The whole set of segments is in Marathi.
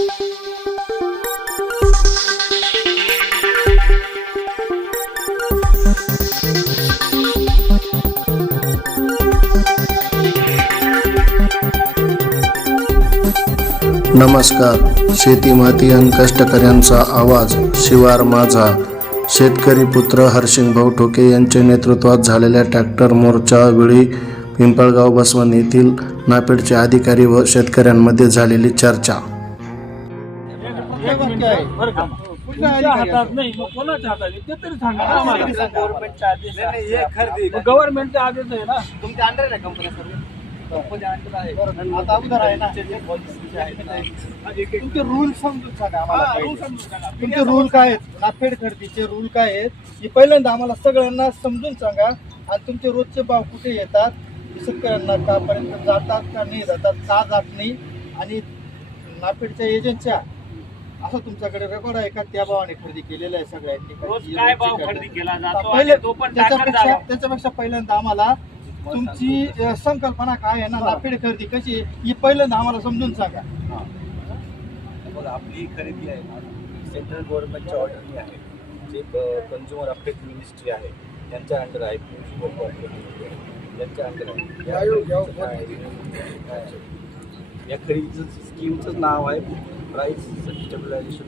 नमस्कार. शेती माती आणि कष्टकऱ्यांचा आवाज शिवार माझा. शेतकरी पुत्र हर्षिंगभाऊ ठोके यांच्या नेतृत्वात झालेल्या ट्रॅक्टर मोर्चावेळी पिंपळगाव बसवण येथील नापेडचे अधिकारी व शेतकऱ्यांमध्ये झालेली चर्चा. तुमच्या हातात नाही मग कोणाच्या हातात आहे? ते तरी सांगा ना आम्हाला. मग गव्हर्नमेंटचा आदेश आहे ना? तुमच्या अंडर आहे कंपनी सर्व? कंपनी अंडर आहे? आता अगोदर आहे ना. तुमचे रूल समजून सांगा आम्हाला पहिले. तुमचे रूल काय आहेत? नाफेड खरेदीचे रूल काय आहेत? हे पहिल्यांदा आम्हाला सगळ्यांना समजून सांगा. आणि तुमचे रोजचे भाव कुठे येतात? शेतकऱ्यांना कापर्यंत जातात का नाही जातात? का जात नाही? आणि नाफेडच्या एजंटच्या असं तुमच्याकडे रेकॉर्ड आहे का? त्या भावाने खरेदी केलेलं आहे सगळ्यांनी रोज काय भाव खरेदी केला जातो पहिले आणि तो पण टाकत त्याच्यापेक्षा पहिल्यांदा आम्हाला तुमची अ, संकल्पना काय आहे ना? नाफेड खरेदी कशी आहे, ही पहिल्यांदा आम्हाला समजून सांगा. बघा आपली खरेदी आहे ना सेंट्रल गव्हर्नमेंटच्या ऑर्डरनी आहे. जे कन्झ्युमर अफेअर्स मिनिस्ट्री आहे त्यांच्या अंडर आहे त्यांच्या अंडर आहे? या खरेदीचं स्कीमचं नाव आहे प्राईस स्टेबलायझेशन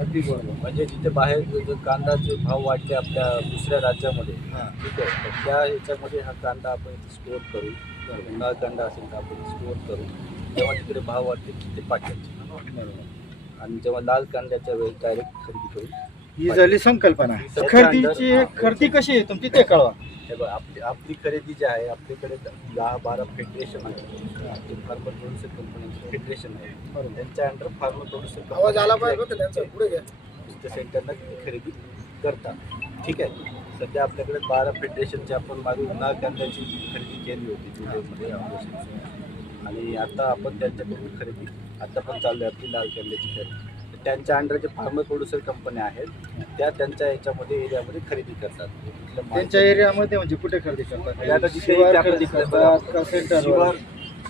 अगदी बरोबर. म्हणजे जिथे बाहेर जो- जो कांदाचे भाव वाढले आपल्या दुसऱ्या राज्यामध्ये ठीक आहे तर त्या ह्याच्यामध्ये हा कांदा आपण इथे स्टोअर करू. उन्हाळ कांदा असेल तर आपण स्टोअर करू. जेव्हा तिकडे भाव वाढले तिथे पाठवायचे आणि जेव्हा लाल कांद्याच्या वेळेस डायरेक्ट खरेदी करू. ही झाली संकल्पना. खरेदीची खरेदी कशी आहे तुमची ते कळवा. हे बघ आपली आपली खरेदी जी आहे आपल्याकडे दहा बारा फेडरेशन आहे फार्मर प्रोड्युसर कंपनीचे फेडरेशन आहे. त्यांच्या अंडर फार्मर प्रोड्युसर आवाज आला पाहिजे पुढे घ्या. सेंटरला खरेदी करतात. ठीक आहे? सध्या आपल्याकडे बारा फेडरेशनची आपण मागे उन्हाळ कांद्याची खरेदी केली होती जुलैमध्ये. आणि आता आपण त्यांच्याकडून खरेदी आता पण चालू आहे आपली लाल कांद्याची खरेदी. त्यांच्या अंडर जे फार्मर प्रोड्युसर कंपन्या आहेत. त्या त्यांच्या याच्यामध्ये एरियामध्ये खरेदी करतात. इथलं माल- त्यांच्या एरियामध्ये म्हणजे कुठे खरेदी म्हणजे आता करतात जिथे शिवार आपण- खरेदी करतात का सेंटर शिवार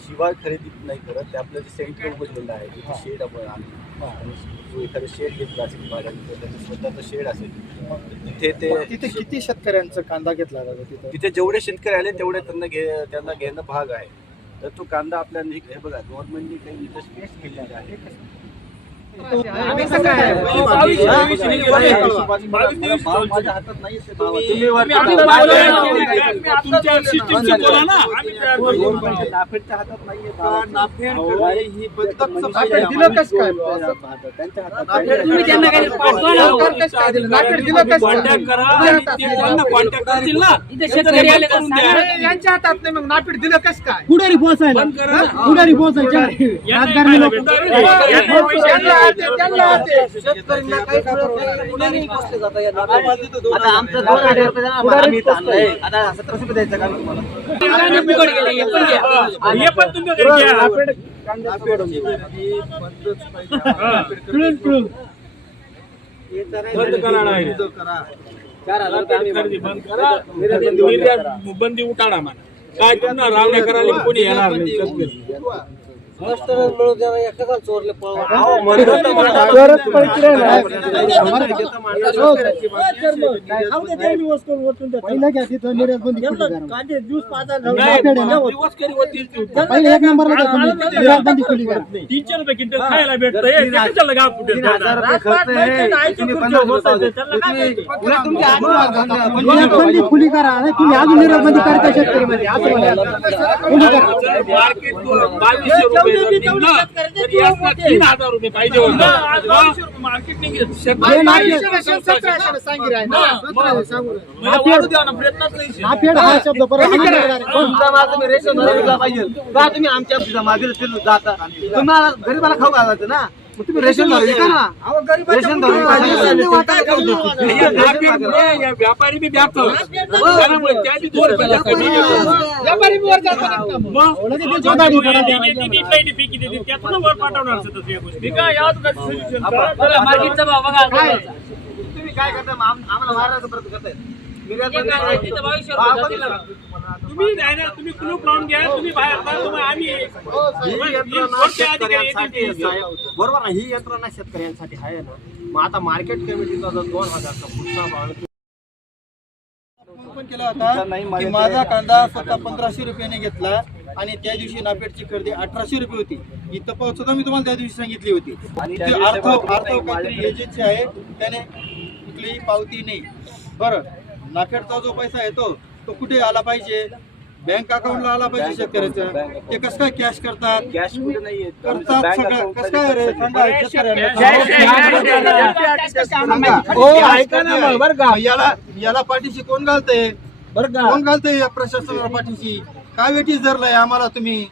शिवार खरेदी नाही करत. ते आपलं जे सेंटर उघडलेलं आहे तिथे शेड आपण आणि जो एखादा शेड घेतला असेल तर त्याचं स्वतःचं शेड असेल तिथे ते तिथे किती शेतकऱ्यांचा कांदा घेतला जातो तिथं? तिथे जेवढे शेतकरी आले तेवढे त्यांना घे त्यांना घेणं भाग आहे. तर तो कांदा आपल्या हे बघा गव्हर्नमेंटने काही स्पेस केलेली आहे. नाफेडच्या हातात नाहीये ही ना. कॉन्टॅक्ट करतील. यांच्या हातात नाही मग नापीड दिलं कसं काय पुढारी पोहोचायला. पुढारी पोहोचायच्या बंद हे. उठाडा म्हणा. काय करणार रावण्या करायला कोणी येणार नाही. शेतकरी. पहिलं घ्या तिथं निर्यात बंदी खुली करा. नाही, दिवस करी होतीच ती. पहिले एक नंबरला घ्या तुम्ही. निर्यात बंदी खुली करा तीनशे रुपये क्विंटल खायला भेटतं हे कशाला गाव कुठे निर्यात बंदी खुली करा नाही तुम्ही अजून निर्यात बंदी करता शेतकरी मध्ये असं मार्केट बावीसशे रुपये जर निघलं, तर यातनं तीन हजार रुपये पाहिजे होतं. तुम्ही रेशन भरायला पाहिजे. का तुम्ही आमच्या मागे जाता? तुम्हाला गरीबाला खाऊ घालायचं ना? तुम्ही रेशन भरून विका ना रेशन भरून विका. हे नाफेडमुळे या व्यापारी बी व्याप त्यामुळे त्या बी दोन रुपयाला कमी घेतात. मग जोदाडी करा. ती नीट लाइट फेकी देते, त्यातून वर पाठवणार असतं या गोष्टी. करा. मार्केटचा भाव बघा तुम्ही काय करता आम- आम्हाला मारायचा प्रयत्न करताय निर्यात बंदी करायची. करा. तुम्ही तुम्ही कुलूप लावून घ्या तुम्ही बाहेर आम्ही ही बरोबर ना ही यंत्रणा शेतकऱ्यांसाठी आहे ना. मग आता मार्केट कमिटीचा जर दोन हजारचा पुढचा भाव पण केला होता की माझा कांदा स्वतः पंधराशे रुपयाने घेतला आणि त्या दिवशी नापेडची खरेदी अठराशे रुपये होती. ही तपास सुद्धा मी तुम्हाला त्या दिवशी सांगितली होती. अर्थ अर्थ काहीतरी एजन्सी आहे त्याने कुठलीही पावती नाही. बरं नाफेडचा जो पैसा येतो तो कुठे आला पाहिजे? बँक अकाउंटला आला पाहिजे bank ते कसं काय कॅश करतात? कॅश कुठे नाहीये. करतात सगळं. कसं काय रे? सांगा सांगा. हो, याला याला पाठीशी कोण घालतंय? बरं का? कोण घालतंय या प्रशासनाला पाठीशी? काय वेटीस धरलंय आम्हाला तुम्ही?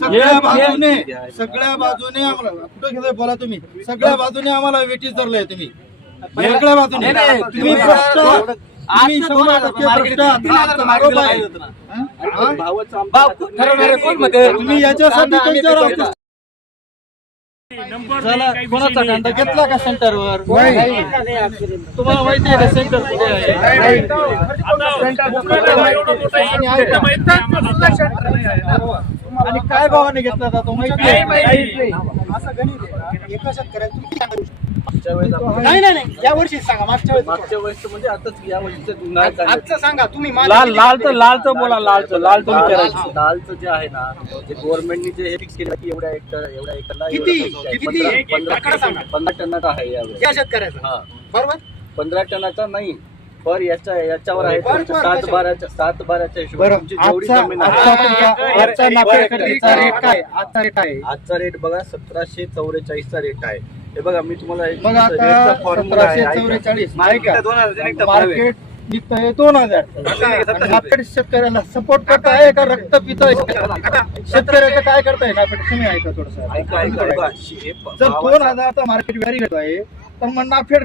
सगळ्या बाजूने सगळ्या बाजूने आम्हाला कुठं घेतोय बोला तुम्ही? सगळ्या बाजूने आम्हाला वेटीस धरलंय तुम्ही. सगळ्या बाजूने. तुम्ही तुम्ही शंभर टक्के भ्रष्ट आहात. आमचा आरोप आहे. तुम्ही याच्यासाठी त्यांच्यावर ऑफिस कोणाचा कांदा नाही. घेतला का सेंटरवर? तुम्हाला माहिती आहे का सेंटर कुठे आहे? आता दुकानाला एवढं मोठं आणि आहे, आणि काय भावाने घेतला जातो माहिती काही आहे माहिती नाही. मागच्या वेळेस आपण- नाही नाही नाही. या वर्षी सांगा मागच्या वेळेस मागच्या वेळेस म्हणजे आताच या वर्षीचं. आजचं सांगा तुम्ही मागे लाल लालचं लालचं बोला लालचं लालचं विचारायचं. लाल- लालचं जे आहे ना जे गव्हर्नमेंटने जे हे फिक्स केलं की एवढ्या हेक्टर एवढ्या हेक्टरला किती? किती? पंधरा- आकडा सांगा. पंधरा टनाचा आहे यावेळेस या शेतकऱ्याचा. हा. बरोबर? पंधरा टनाचा नाही. पर याच्या याच्यावर आहे बरं, सात बाराच्या सात बाराच्या हिशोबाने बरं तुमची जेवढी आजचा जमीन आजचा आहे तुमचा आजचा नाफेड खरेदीचा रेट काय? आजचा रेट आहे आजचा रेट बघा सतराशे चौवेचाळीसचा रेट आहे. हे बघा मी तुम्हाला एक मग आता रेटचा formula आहे, सतराशे ऐका. चौवेचाळीस आहे मार्केट का दोन हजार एक टप्पा आहे. मार्केट निघतंय दोन हजार. नाफेड शेतकऱ्याला सपोर्ट करत आहे का? रक्त पित शेतकऱ्याचं काय करताय नाफेड? तुम्ही ऐका थोडस. ऐका हे प- जर भावाचा- दोन हजारचा मार्केट व्हॅरी घेतो आहे तर मग नाफेड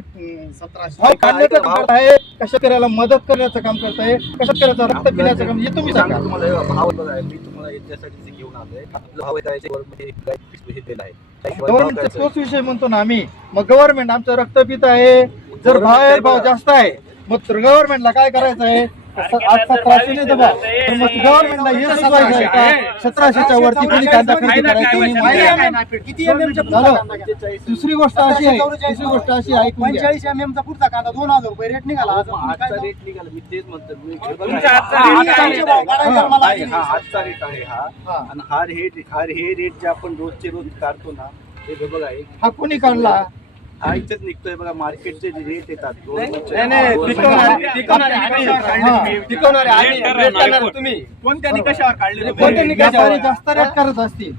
भाव काढण्याचं काम भाव- करताय का शेतकऱ्याला मदत करण्याचं काम करताय का शेतकऱ्याचं रक्त पिण्याचं काम हे तुम्ही सांगा. तुम्हाला भाव मी तुम्हाला याच्यासाठी घेऊन आलोय आपलं भाव आहे. गव्हर्नमेंट करायचा. तोच विषय म्हणतो ना आम्ही. मग गव्हर्नमेंट आमचं रक्त पित आहे. जर भाव आहे भाव जास्त आहे मग गव्हर्नमेंटला काय करायचं आहे आज सतराशे नाही दबा तर मग गव्हर्नमेंटला हे सुचवायचं आहे का सतराशेच्या वरती कोणी कांदा खरेदी करायचा आहे? किती पुढचा. कांदा घ्या? दुसरी गोष्ट अशी आहे दुसरी गोष्ट अशी आहे. पंचेचाळीस एमएम चा पुढचा कांदा दोन हजार रुपये रेट निघाला आज काय आजचा रेट निघाला मी तेच म्हणतो मी हे बघा, तुमचा आजचा हा- रेट हा- आजचे आहे, हा रेट आहे हा हा. आणि हा रेट हा हे रेट जे आपण रोजचे रोज काढतो ना हे बघ बघा एक हा कोणी काढला हा इथेच निघतोय बघा मार्केटचे जे रेट येतात. हा. तुम्ही. कोणत्या निकषावर काढले कोणत्या निकषावर? जास्त रेट करत असतील?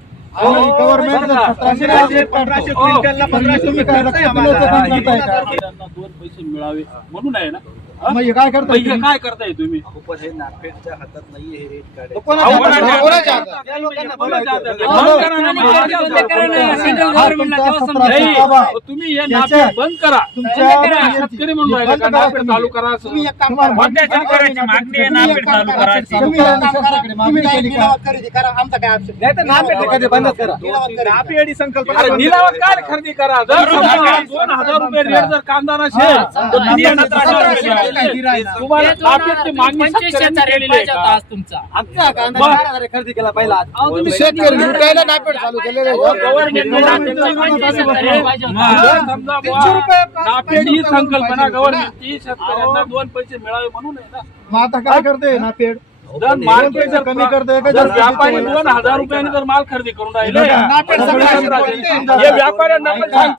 त्यांना दोन पैसे मिळावे म्हणून आहे ना. मग हे काय करताय पैसे काय करताय तुम्ही? पण हे हातात नाहीये रेट काढायचं तुम्ही हे नाफेड बंद करा. तुमच्या शेतकरी म्हणून राहिले नाफेड. चालू करा असं. तुम्ही एक काम तुम्हाला करा. कोणत्या शेतकऱ्याची मागणी आहे नाफेड चालू करा. करायची? निलावात खरेदी करा. आमचा काय खरेदी करा. अरे निलावात काय खरेदी करा? जर दोन हजार रुपये रेट जर कांदा नसेल तर तुम्हाला मागणी शेतकऱ्यांनी केलेली आहे का? खरेदी केला पहिला. आज. तुम्ही शेतकरी लुटायला नापेड चालू केलेले हो, गव्हर्नमेंटने नाफेडची मागणी केलेली आहे. जर समजा बुवा, नाफेड ही संकल्पना गव्हर्नमेंटची शेतकऱ्यांना दोन पैसे मिळावे म्हणून आहे ना. मग आता काय करते नापेड? जर मार्केट कमी करतोय का जर जास्त व्यापारी? दोन हजार रुपयाने जर माल खरेदी करून राहिले. हे व्यापाऱ्यांना पण ऐका. सांग.